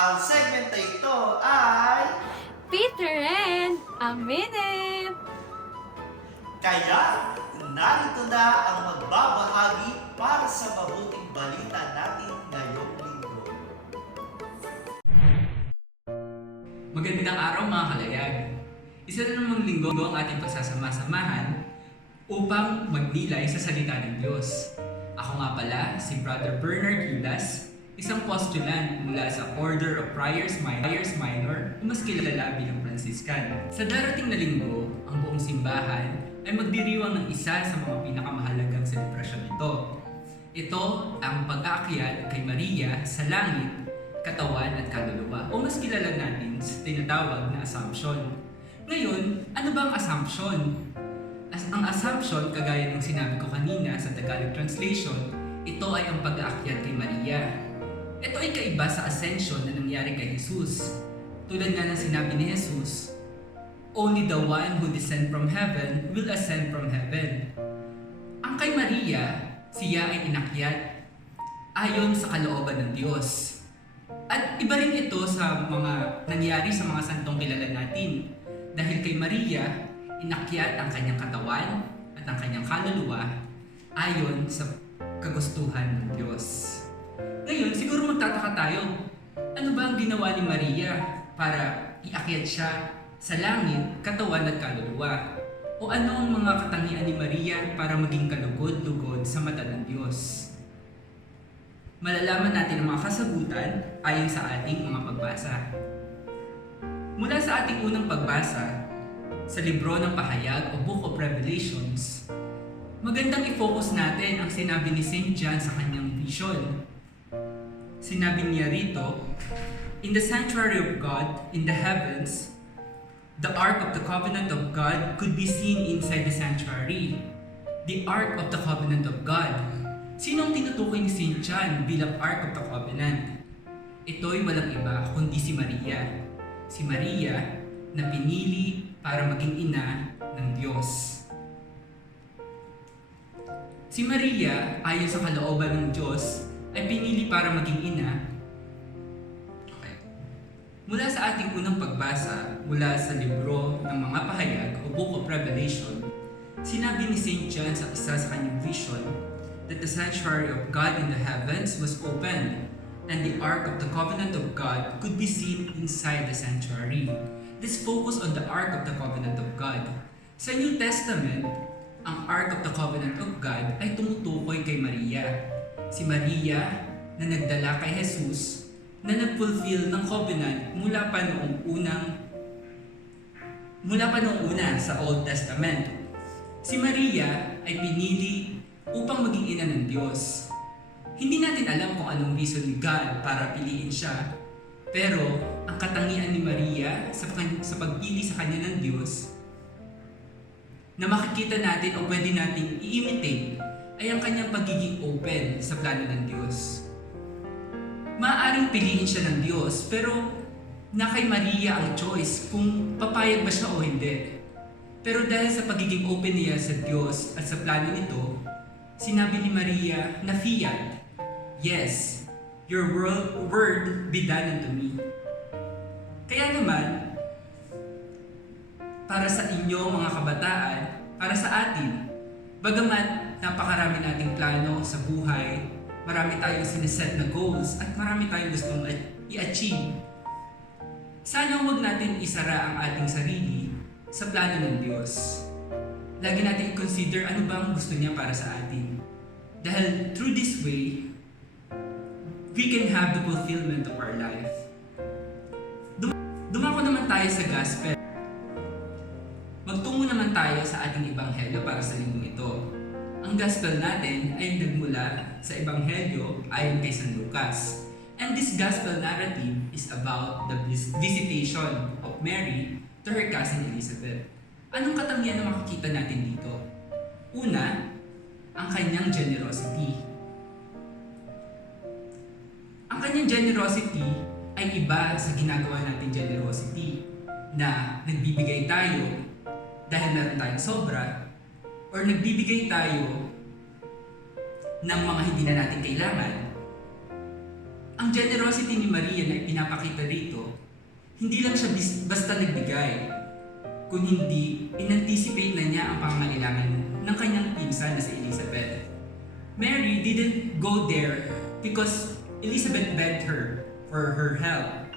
Ang segment na ito ay Peter and a minute! kaya narito na ang magbabahagi para sa mabuting balita natin ngayong linggo. Magandang araw mga kalayag. Isa na namang linggo ang ating pagsasama-samahan upang magnilay sa salita ng Diyos. Ako nga pala si BRO.BERNARD YULAS, isang postulant mula sa Order of Friars Minor o mas kilala bilang Franciscan. Sa darating na linggo, ang buong simbahan ay magdiriwang ng isa sa mga pinakamahalagang selebrasyon nito. Ito ang pag-aakyat kay Maria sa langit, katawan at kaluluwa o mas kilala natin sa tinatawag na Assumption. Ngayon, ano ba ang Assumption? Ang Assumption, kagaya ng sinabi ko kanina sa Tagalog translation, ito ay ang pag-aakyat kay Maria. Ito ay kaiba sa Ascension na nangyari kay Jesus. Tulad nga ng sinabi ni Jesus, "Only the one who descend from heaven will ascend from heaven." Ang kay Maria, siya ay inakyat ayon sa kalooban ng Diyos. At iba rin ito sa mga nangyari sa mga santong kilala natin. Dahil kay Maria, inakyat ang kanyang katawan at ang kanyang kaluluwa ayon sa kagustuhan ng Diyos. Ngayon, siguro magtataka tayo, ano ba ang ginawa ni Maria para iakyat siya sa langit, katawan at kaluluwa? O ano ang mga katangian ni Maria para maging kalugod-lugod sa mata ng Diyos? Malalaman natin ang mga kasagutan ayon sa ating mga pagbasa. Mula sa ating unang pagbasa, sa libro ng Pahayag o Book of Revelations, magandang i-focus natin ang sinabi ni St. John sa kanyang vision. Sinabi niya rito, "In the sanctuary of God, in the heavens, the Ark of the Covenant of God could be seen inside the sanctuary." The Ark of the Covenant of God. Sino ang tinutukoy ni St. John bilang Ark of the Covenant? Ito'y walang iba kundi si Maria. Si Maria na pinili para maging ina ng Diyos. Si Maria, ayon sa kalooban ng Diyos, ay pinili para maging ina. Okay. Mula sa ating unang pagbasa, mula sa libro ng mga pahayag o Book of Revelation, sinabi ni St. John sa isa sa kanyang vision that the sanctuary of God in the heavens was opened and the Ark of the Covenant of God could be seen inside the sanctuary. Let's focus on the Ark of the Covenant of God. Sa New Testament, ang Ark of the Covenant of God ay tumutukoy kay Maria. Si Maria na nagdala kay Jesus na nag-fulfill ng covenant mula pa noong una sa Old Testament. Si Maria ay pinili upang maging ina ng Diyos. Hindi natin alam kung anong reason ni God para piliin siya, pero ang katangian ni Maria sa pagpili sa kanya ng Diyos na makikita natin o pwede nating i-imitate ay ang kanyang pagiging open sa plano ng Diyos. Maaaring piliin siya ng Diyos, pero na kay Maria ang choice kung papayag ba siya o hindi. Pero dahil sa pagiging open niya sa Diyos at sa plano nito, sinabi ni Maria na fiat, "Yes, your word be done unto me." Kaya naman, para sa inyo mga kabataan, para sa atin, bagamat napakarami nating plano sa buhay, marami tayong sineset na goals, at marami tayong gustong i-achieve, sana huwag natin isara ang ating sarili sa plano ng Diyos. Lagi natin i-consider ano ba ang gusto niya para sa atin. Dahil through this way, we can have the fulfillment of our life. Dumako naman tayo sa gospel. Magtungo naman tayo sa ating ebanghelyo para sa linggong ito. Ang gospel natin ay nagmula sa ebanghelyo ayon kay San Lucas. And this gospel narrative is about the visitation of Mary to her cousin Elizabeth. Anong katangian na makikita natin dito? Una, ang kanyang generosity. Ang kanyang generosity ay iba sa ginagawa natin generosity na nagbibigay tayo dahil meron tayong sobra or nagbibigay tayo ng mga hindi na natin kailangan. Ang generosity ni Maria na ipinapakita hindi lang siya basta nagbigay, kung hindi in-anticipate na niya ang pangangailangan ng kanyang pinsan na si Elizabeth. Mary didn't go there because Elizabeth begged her for her help.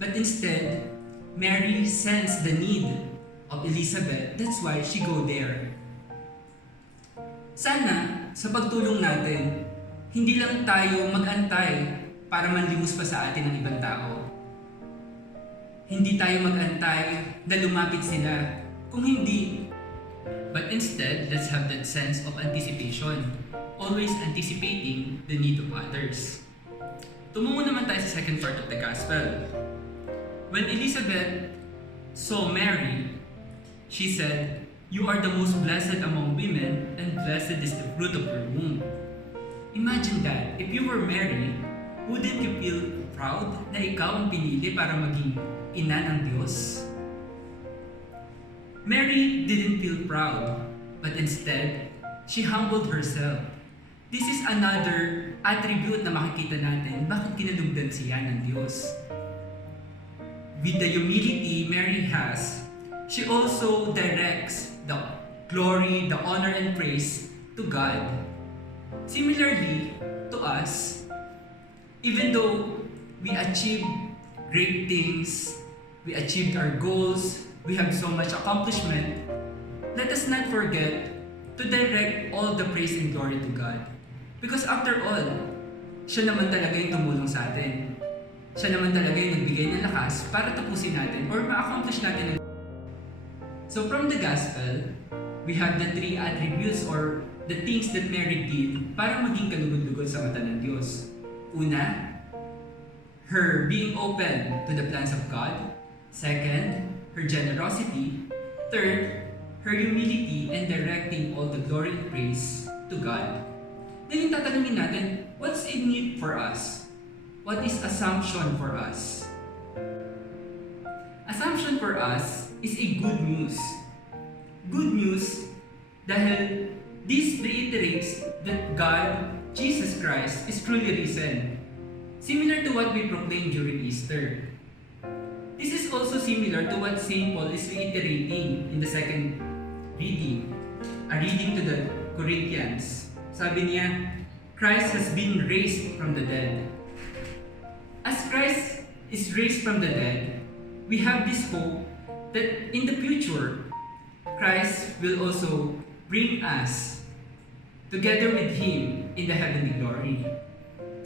But instead, Mary sensed the need of Elizabeth. That's why she go there. Sana, sa pagtulong natin, hindi lang tayo mag-antay para manlimos pa sa atin ng ibang tao. Hindi tayo mag-antay na lumapit sila. Kung hindi, but instead, let's have that sense of anticipation. Always anticipating the need of others. Tumungo naman tayo sa second part of the gospel. When Elizabeth saw Mary, she said, "You are the most blessed among women, and blessed is the fruit of your womb." Imagine that, if you were Mary, wouldn't you feel proud na ikaw ang pinili para maging ina ng Diyos? Mary didn't feel proud, but instead, she humbled herself. This is another attribute na makikita natin bakit kinalugdan siya ng Diyos. With the humility Mary has, she also directs the glory, the honor, and praise to God. Similarly to us, even though we achieved great things, we achieved our goals, we have so much accomplishment, let us not forget to direct all the praise and glory to God. Because after all, siya naman talaga yung tumulong sa atin. Siya naman talaga yung nagbigay ng lakas para tapusin natin or ma-accomplish natin. So from the gospel, we have the three attributes or the things that Mary did para maging kalugod-lugod sa mata ng Diyos. Una, her being open to the plans of God. Second, her generosity. Third, her humility and directing all the glory and praise to God. Then yung tatanungin natin, what's in it for us? What is assumption for us? Assumption for us is a good news. Good news dahil this reiterates that God, Jesus Christ, is truly risen. Similar to what we proclaim during Easter. This is also similar to what St. Paul is reiterating in the second reading. A reading to the Corinthians. Sabi niya, Christ has been raised from the dead. As Christ is raised from the dead, we have this hope that in the future, Christ will also bring us together with Him in the heavenly glory.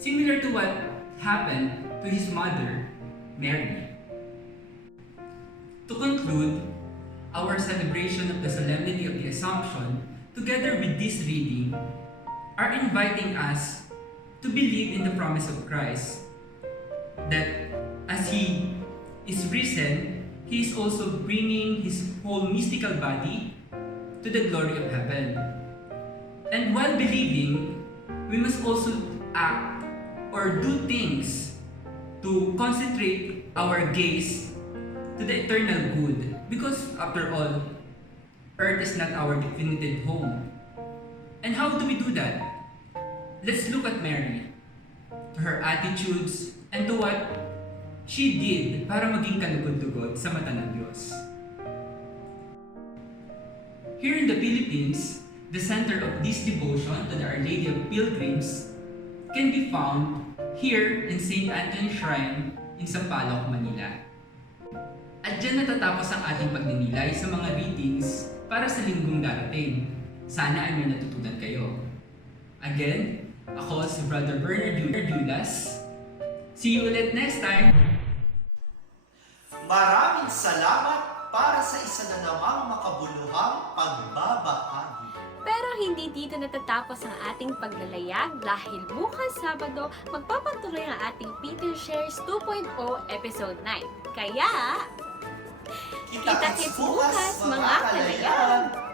Similar to what happened to His mother, Mary. To conclude, our celebration of the Solemnity of the Assumption, together with this reading, are inviting us to believe in the promise of Christ, that as He is risen, He is also bringing His whole mystical body to the glory of heaven. And while believing, we must also act or do things to concentrate our gaze to the eternal good. Because after all, earth is not our definitive home. And how do we do that? Let's look at Mary, to her attitudes, and to what she did para maging kalugod-lugod sa mata ng Diyos. Here in the Philippines, the center of this devotion to the Our Lady of Pilgrims can be found here in St. Anthony Shrine in Sampaloc, Manila. At dyan natatapos ang ating pagninilay sa mga readings para sa linggong darating. Sana ay may natutunan kayo. Again, ako si BRO.BERNARD YULAS. See you ulit next time! Maraming salamat para sa isa na namang makabuluhang pagbabahagi. Pero hindi dito natatapos ang ating paglalayag dahil bukas Sabado magpapatuloy ang ating Peter Shares 2.0 Episode 9. Kaya, kita-kits bukas mga kalayag!